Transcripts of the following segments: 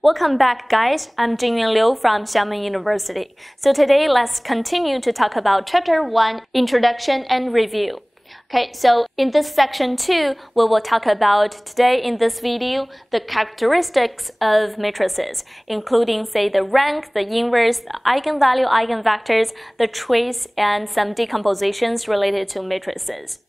Welcome back, guys. I'm Jingyan Liu from Xiamen University. So today, let's continue to talk about Chapter 1, Introduction and Review. Okay, so in this section 2, we will talk about today in this video the characteristics of matrices, including, say, the rank, the inverse, the eigenvalue, eigenvectors, the trace, and some decompositions related to matrices.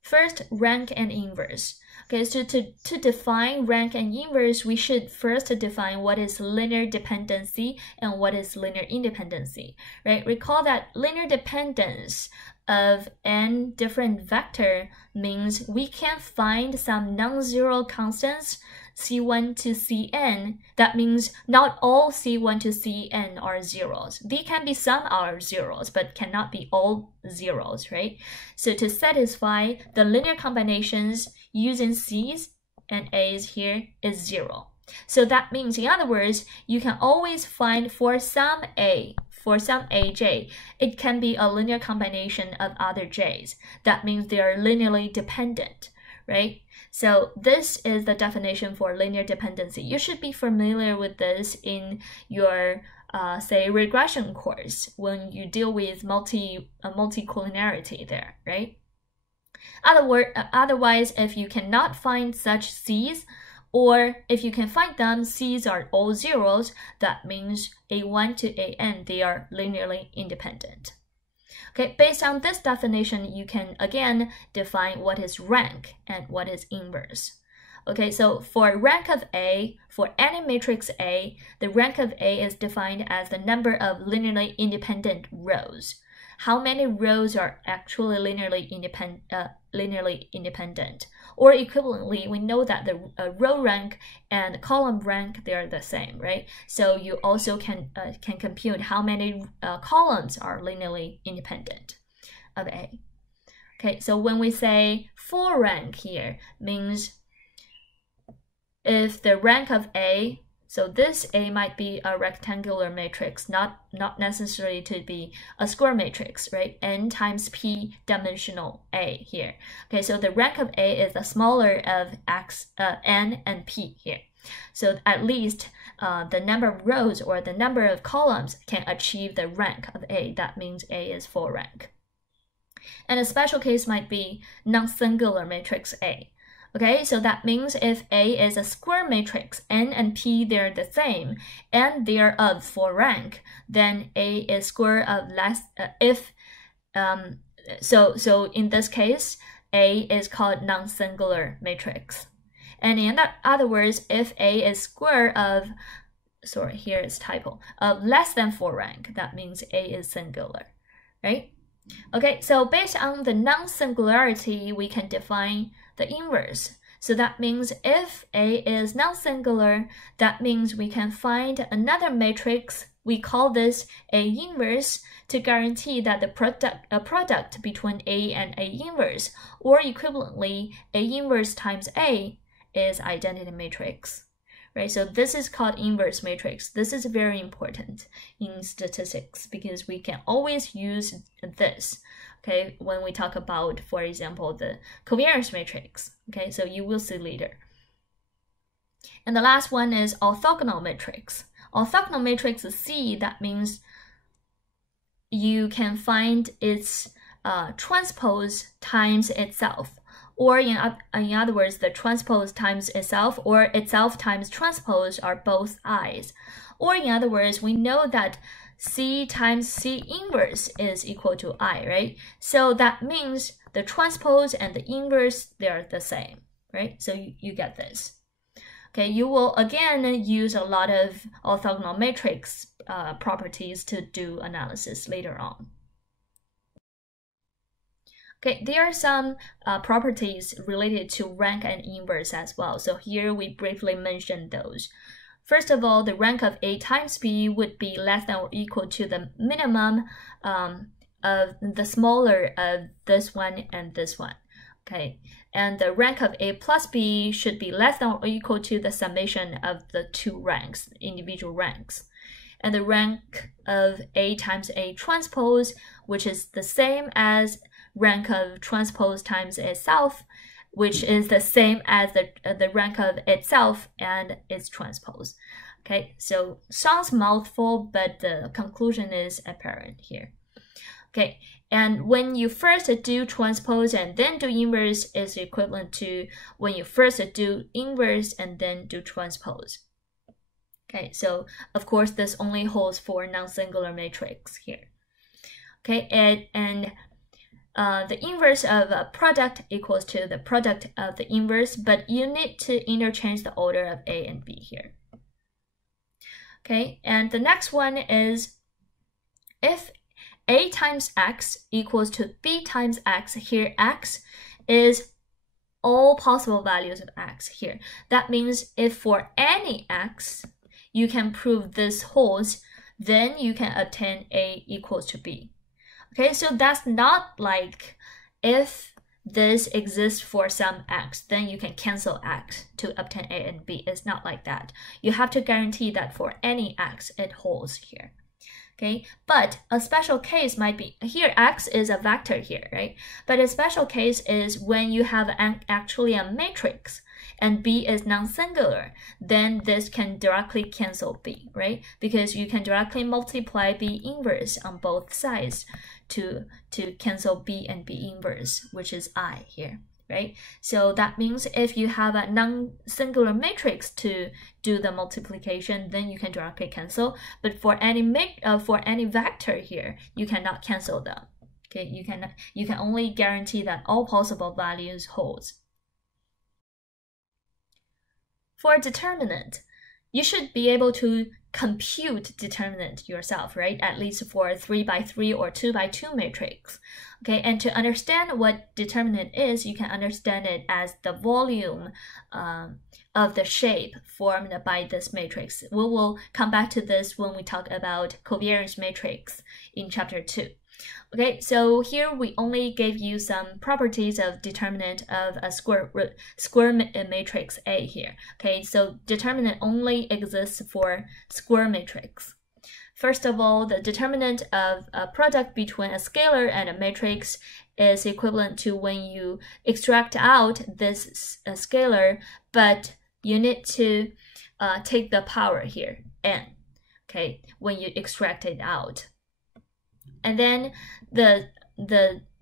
First, rank and inverse. Okay, so to define rank and inverse, we should first define what is linear dependency and what is linear independency, right? Recall that linear dependence of n different vector means we can find some non-zero constants C1 to Cn. That means not all C1 to Cn are zeros. They can be some are zeros, but cannot be all zeros, right? So to satisfy the linear combinations using C's and A's here is 0. So that means, in other words, you can always find for some A, for some AJ, it can be a linear combination of other J's. That means they are linearly dependent, right? So this is the definition for linear dependency. You should be familiar with this in your say regression course when you deal with multicollinearity there, right? Otherwise, if you cannot find such C's, or if you can find them, C's are all zeros, that means A1 to AN, they are linearly independent. Okay, based on this definition, you can again define what is rank and what is inverse. Okay, so for rank of A, for any matrix A, the rank of A is defined as the number of linearly independent rows. How many rows are actually linearly independent? Or equivalently, we know that the row rank and column rank, they are the same, right? So you also can compute how many columns are linearly independent of A. Okay, so when we say full rank here, means if the rank of A, so this A might be a rectangular matrix, not necessarily to be a square matrix, right? N times P dimensional A here. Okay, so the rank of A is the smaller of N and P here. So at least the number of rows or the number of columns can achieve the rank of A. That means A is full rank. And a special case might be non-singular matrix A. Okay, so that means if A is a square matrix, N and P, they're the same, and they're of full rank, then A is square of less, so in this case, A is called non-singular matrix. And in other words, if A is square of, sorry, here is typo, of less than full rank, that means A is singular, right? Okay, so based on the non-singularity, we can define the inverse. So that means if A is non-singular, that means we can find another matrix. We call this A inverse to guarantee that the product between A and A inverse, or equivalently, A inverse times A is identity matrix. Right, so this is called inverse matrix. This is very important in statistics because we can always use this, okay, when we talk about, for example, the covariance matrix. Okay, so you will see later. And the last one is orthogonal matrix. Orthogonal matrix is C, that means you can find its transpose times itself. Or in other words, the transpose times itself or itself times transpose are both i's. Or in other words, we know that C times C inverse is equal to I, right? So that means the transpose and the inverse, they're the same, right? So you get this. Okay, you will again use a lot of orthogonal matrix properties to do analysis later on. Okay, there are some properties related to rank and inverse as well. So here we briefly mentioned those. First of all, the rank of A times B would be less than or equal to the minimum of the smaller of this one and this one. Okay, and the rank of A plus B should be less than or equal to the summation of the two ranks, individual ranks. And the rank of A times A transpose, which is the same as rank of transpose times itself, which is the same as the rank of itself and its transpose. Okay, so sounds mouthful, but the conclusion is apparent here. Okay, and when you first do transpose and then do inverse is equivalent to when you first do inverse and then do transpose. Okay, so of course this only holds for non-singular matrix here. Okay, and the inverse of a product equals to the product of the inverse, but you need to interchange the order of A and B here. Okay, and the next one is if A times X equals to B times X, here X is all possible values of X here. That means if for any X, you can prove this holds, then you can obtain A equals to B. Okay, so that's not like if this exists for some X, then you can cancel X to obtain A and B. It's not like that. You have to guarantee that for any X, it holds here. Okay, but a special case might be, here X is a vector here, right? But a special case is when you have actually a matrix and B is non-singular, then this can directly cancel B, right? Because you can directly multiply B inverse on both sides to cancel B and B inverse, which is I here, right? So that means if you have a non-singular matrix to do the multiplication, then you can directly cancel. But for any vector here, you cannot cancel them. Okay, you can only guarantee that all possible values holds. For determinant, you should be able to compute determinant yourself, right? At least for a 3x3 or 2x2 matrix. Okay, and to understand what determinant is, you can understand it as the volume of the shape formed by this matrix. We will come back to this when we talk about covariance matrix in chapter 2. Okay, so here we only gave you some properties of determinant of a square matrix A here. Okay, so determinant only exists for square matrix. First of all, the determinant of a product between a scalar and a matrix is equivalent to when you extract out this scalar, but you need to take the power here, n, okay, when you extract it out. And then the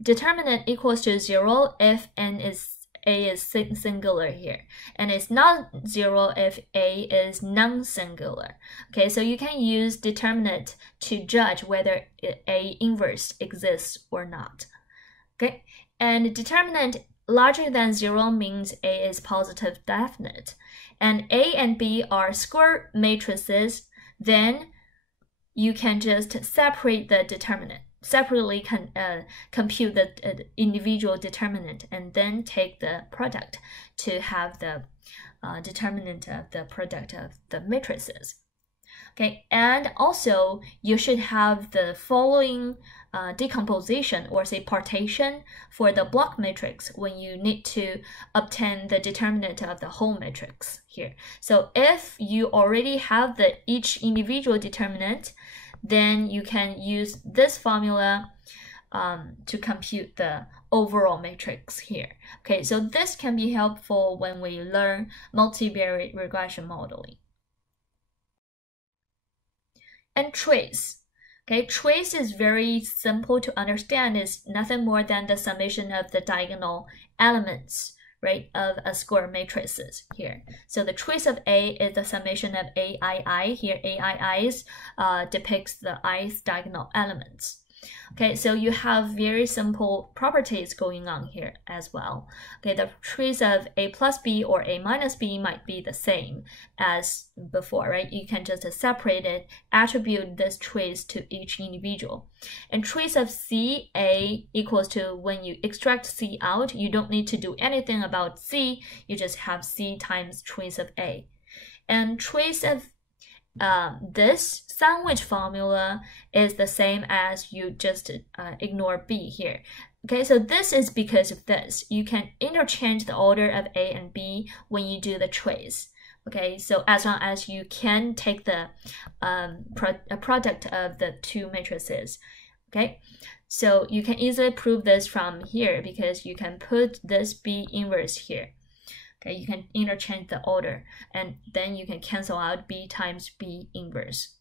determinant equals to 0 if A is singular here, and it's not 0 if A is non-singular. Okay, so you can use determinant to judge whether A inverse exists or not. Okay, and determinant larger than 0 means A is positive definite, and A and B are square matrices. Then you can just separate the determinant, separately compute the individual determinant, and then take the product to have the determinant of the product of the matrices. Okay, and also you should have the following decomposition, or say partition, for the block matrix when you need to obtain the determinant of the whole matrix here. So if you already have each individual determinant, then you can use this formula to compute the overall matrix here. Okay, so this can be helpful when we learn multivariate regression modeling. And trace. Okay, trace is very simple to understand. It's nothing more than the summation of the diagonal elements, right, of a square matrices here. So the trace of A is the summation of AII. Here, AIIs depicts the ith diagonal elements. Okay, so you have very simple properties going on here as well. Okay, the trace of A plus B or A minus B might be the same as before, right? You can just separate it, attribute this trace to each individual. And trace of C, A equals to when you extract C out, you don't need to do anything about C, you just have C times trace of A. And trace of this sandwich formula is the same as you just ignore B here. Okay, so this is because of this. You can interchange the order of A and B when you do the trace. Okay, so as long as you can take the product of the two matrices. Okay, so you can easily prove this from here because you can put this B inverse here. Okay, you can interchange the order and then you can cancel out B times B inverse.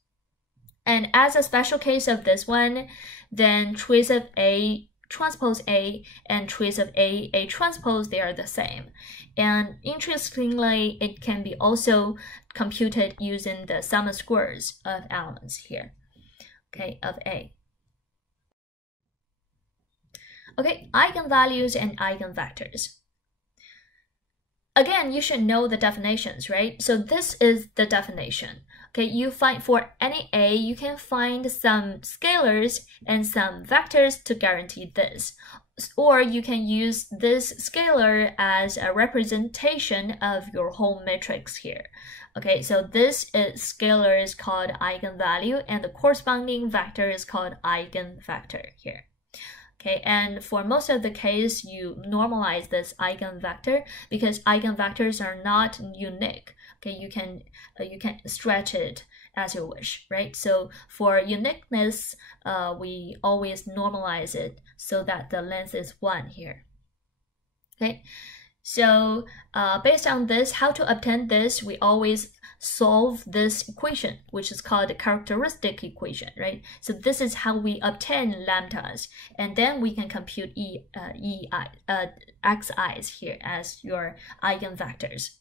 And as a special case of this one, then trace of A transpose A and trace of A transpose, they are the same. And interestingly, it can be also computed using the sum of squares of elements here, okay, of A. Okay, eigenvalues and eigenvectors. Again, you should know the definitions, right? So this is the definition. Okay, you find for any A, you can find some scalars and some vectors to guarantee this. Or you can use this scalar as a representation of your whole matrix here. Okay, so this scalar is called eigenvalue and the corresponding vector is called eigenvector here. Okay, and for most of the case, you normalize this eigenvector because eigenvectors are not unique. Okay, you can stretch it as you wish, right? So for uniqueness, we always normalize it so that the length is 1 here. Okay, so based on this, how to obtain this, we always solve this equation, which is called the characteristic equation, right? So this is how we obtain lambdas, and then we can compute xi's here as your eigenvectors.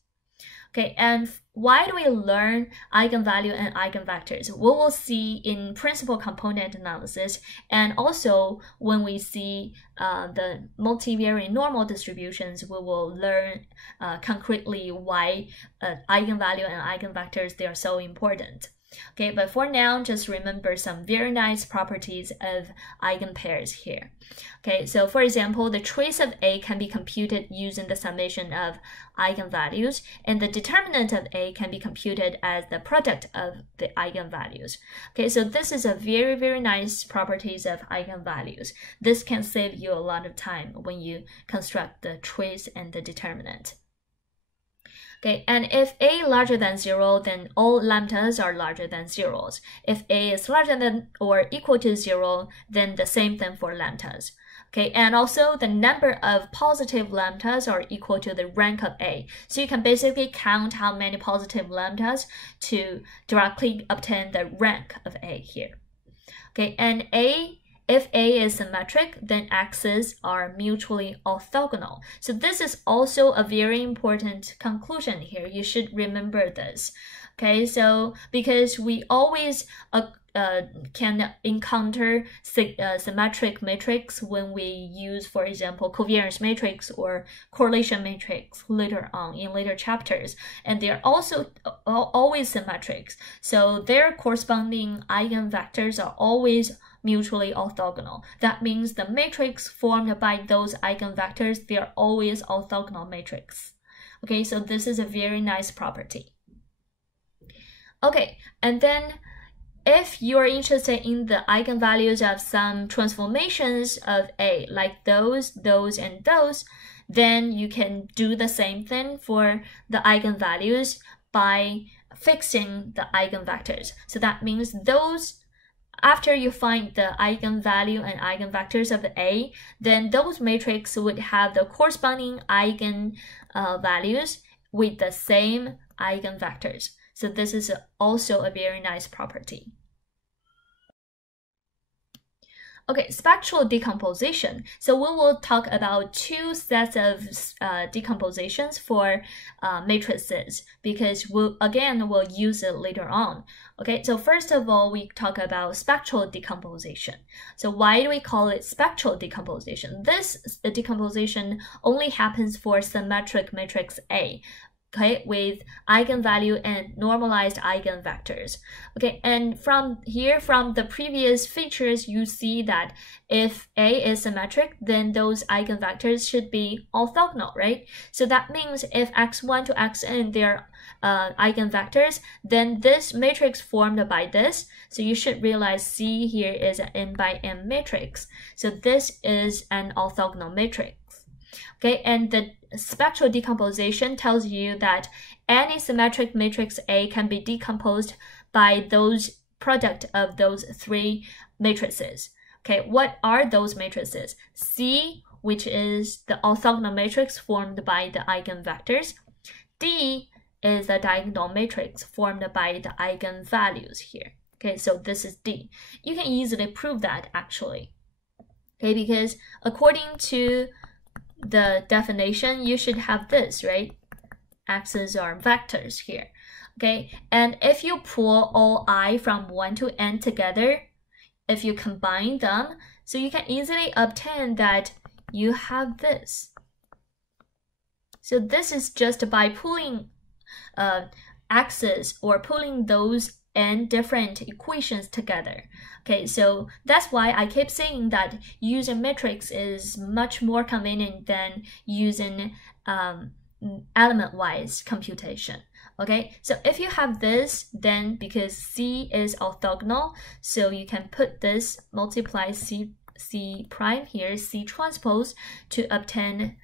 Okay, and why do we learn eigenvalue and eigenvectors? We will see in principal component analysis, and also when we see the multivariate normal distributions, we will learn concretely why eigenvalue and eigenvectors, they are so important. Okay, but for now, just remember some very nice properties of eigenpairs here. Okay, so for example, the trace of A can be computed using the summation of eigenvalues, and the determinant of A can be computed as the product of the eigenvalues. Okay, so this is a very, very nice properties of eigenvalues. This can save you a lot of time when you construct the trace and the determinant. Okay, and if A larger than 0, then all lambdas are larger than zeros. If A is larger than or equal to 0, then the same thing for lambdas. Okay, and also the number of positive lambdas are equal to the rank of A. So you can basically count how many positive lambdas to directly obtain the rank of A here. Okay, and if A is symmetric, then x's are mutually orthogonal. So this is also a very important conclusion here. You should remember this. Okay, so because we always can encounter symmetric matrix when we use, for example, covariance matrix or correlation matrix later on in later chapters, and they are also always symmetric. So their corresponding eigenvectors are always mutually orthogonal. That means the matrix formed by those eigenvectors, they are always orthogonal matrix. Okay, so this is a very nice property. Okay, and then if you are interested in the eigenvalues of some transformations of A, like those, and those, then you can do the same thing for the eigenvalues by fixing the eigenvectors. So that means those, after you find the eigenvalue and eigenvectors of A, then those matrices would have the corresponding eigenvalues with the same eigenvectors. So this is also a very nice property. Okay, spectral decomposition. So we will talk about two sets of decompositions for matrices because we'll use it later on. Okay, so first of all, we talk about spectral decomposition. So why do we call it spectral decomposition? This decomposition only happens for symmetric matrix A. Okay, with eigenvalue and normalized eigenvectors. Okay, and from the previous features, you see that if A is symmetric, then those eigenvectors should be orthogonal, right? So that means if x1 to xn, they're eigenvectors, then this matrix formed by this, so you should realize C here is an n by m matrix. So this is an orthogonal matrix. Okay, and the spectral decomposition tells you that any symmetric matrix A can be decomposed by those product of those three matrices. Okay, what are those matrices? C, which is the orthogonal matrix formed by the eigenvectors. D is the diagonal matrix formed by the eigenvalues here. Okay, so this is D. You can easily prove that actually. Okay, because according to the definition, you should have this, right? X's are vectors here. Okay, and if you pull all I from 1 to n together, if you combine them, so you can easily obtain that you have this. So this is just by pulling x's or pulling those n different equations together. Okay, so that's why I keep saying that using matrix is much more convenient than using element-wise computation. Okay, so if you have this, then because C is orthogonal, so you can put this, multiply C prime here, C transpose, to obtain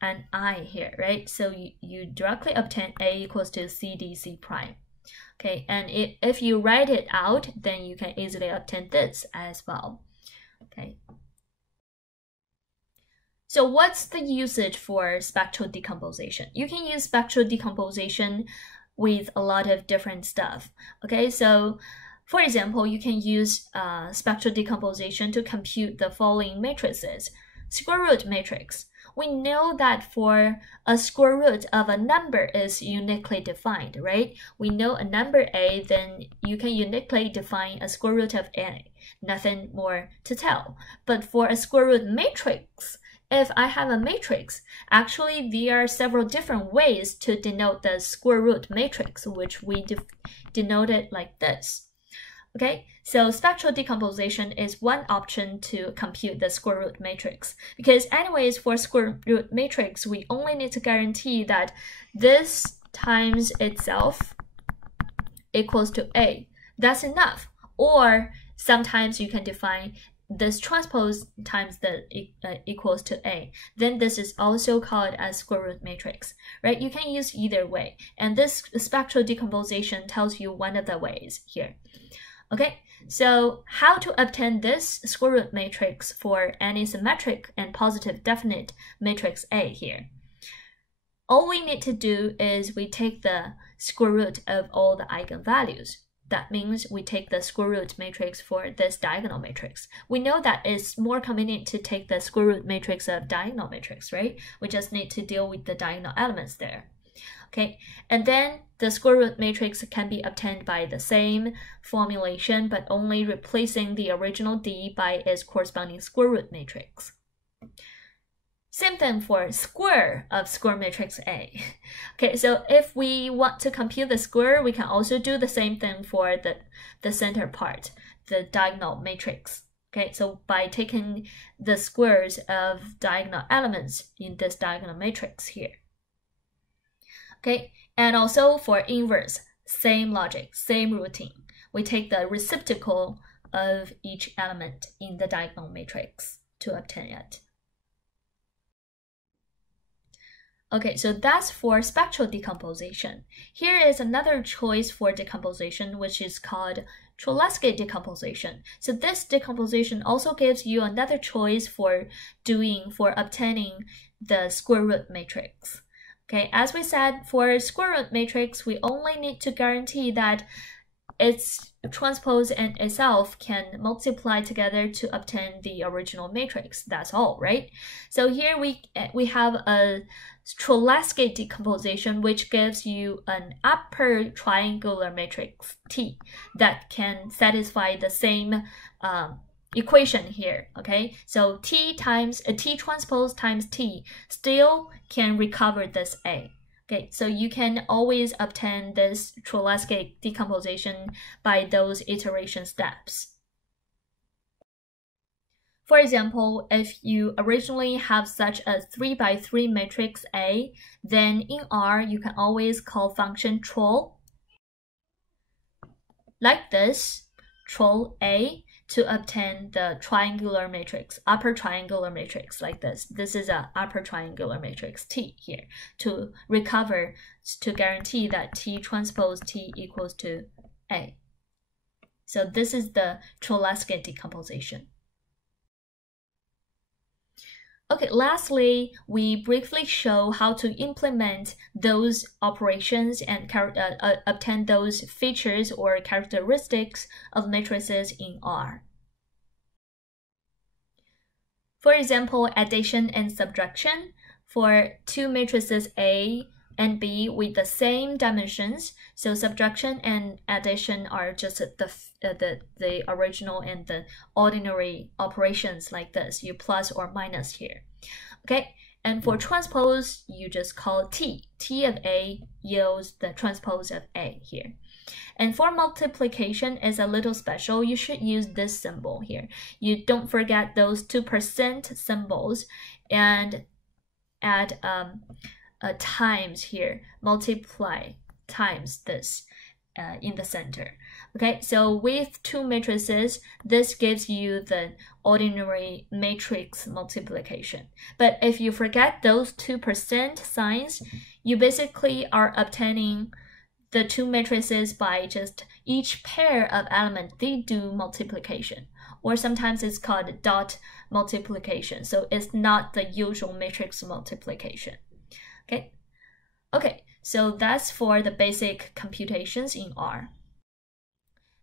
an I here, right? So you directly obtain A equals to C prime. Okay, and if you write it out, then you can easily obtain this as well. Okay. So what's the usage for spectral decomposition? You can use spectral decomposition with a lot of different stuff. Okay, so for example, you can use spectral decomposition to compute the following matrices. Square root matrix. We know that for a square root of a number is uniquely defined, right? We know a number A, then you can uniquely define a square root of A. Nothing more to tell. But for a square root matrix, if I have a matrix, actually there are several different ways to denote the square root matrix, which we denote it like this. Okay, so spectral decomposition is one option to compute the square root matrix. Because anyways, for square root matrix, we only need to guarantee that this times itself equals to A. That's enough. Or sometimes you can define this transpose times the equals to A. Then this is also called as square root matrix, right? You can use either way. And this spectral decomposition tells you one of the ways here. Okay, so how to obtain this square root matrix for any symmetric and positive definite matrix A here? All we need to do is we take the square root of all the eigenvalues. That means we take the square root matrix for this diagonal matrix. We know that it's more convenient to take the square root matrix of diagonal matrix, right? We just need to deal with the diagonal elements there. Okay, and then the square root matrix can be obtained by the same formulation, but only replacing the original D by its corresponding square root matrix. Same thing for square of square matrix A. Okay, so if we want to compute the square, we can also do the same thing for the center part, the diagonal matrix. Okay, so by taking the squares of diagonal elements in this diagonal matrix here. Okay, and also for inverse, same logic, same routine. We take the reciprocal of each element in the diagonal matrix to obtain it. Okay, so that's for spectral decomposition. Here is another choice for decomposition, which is called Cholesky decomposition. So this decomposition also gives you another choice for obtaining the square root matrix. Okay, as we said, for square root matrix, we only need to guarantee that its transpose and itself can multiply together to obtain the original matrix. That's all, right? So here we have a Cholesky decomposition, which gives you an upper triangular matrix T that can satisfy the same equation here. Okay, so T transpose times T still can recover this A. Okay, so you can always obtain this Cholesky decomposition by those iteration steps. For example, if you originally have such a 3×3 matrix A, then in R you can always call function Chol like this, Chol A, to obtain the triangular matrix, upper triangular matrix like this. This is an upper triangular matrix T here to recover, to guarantee that T transpose T equals to A. So this is the Cholesky decomposition. Okay, lastly, we briefly show how to implement those operations and obtain those features or characteristics of matrices in R. For example, addition and subtraction for two matrices A and B with the same dimensions. So subtraction and addition are just the original and the ordinary operations like this. You plus or minus here. Okay, and for transpose, you just call T. T of A yields the transpose of A here. And for multiplication is a little special. You should use this symbol here. You don't forget those 2% symbols and add a times here. Multiply times this in the center. Okay, so with two matrices, this gives you the ordinary matrix multiplication. But if you forget those 2% signs, you basically are obtaining the two matrices by just each pair of elements, they do multiplication. Or sometimes it's called dot multiplication. So it's not the usual matrix multiplication. Okay, so that's for the basic computations in R.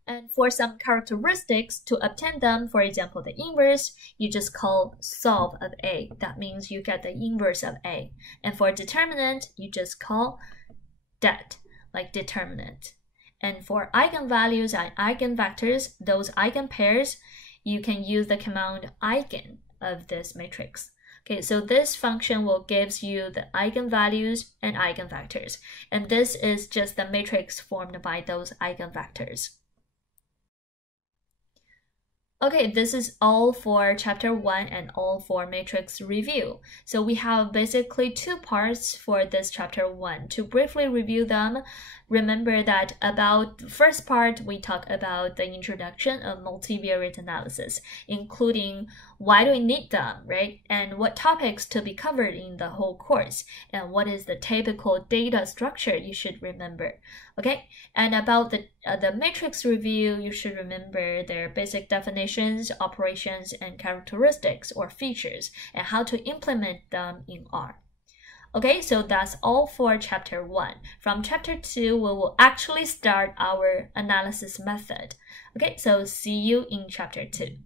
And for some characteristics, to obtain them, for example, the inverse, you just call solve of A. That means you get the inverse of A. And for determinant, you just call det, like determinant. And for eigenvalues and eigenvectors, those eigenpairs, you can use the command eigen of this matrix. Okay, so this function will give you the eigenvalues and eigenvectors. And this is just the matrix formed by those eigenvectors. Okay, this is all for chapter 1 and all for matrix review. So we have basically two parts for this chapter 1. To briefly review them, remember that about the first part, we talk about the introduction of multivariate analysis, including why do we need them, right? And what topics to be covered in the whole course, and what is the typical data structure you should remember. Okay, and about the matrix review, you should remember their basic definitions, operations, and characteristics or features, and how to implement them in R. Okay, so that's all for chapter 1. From chapter 2, we will actually start our analysis method. Okay, so see you in chapter 2.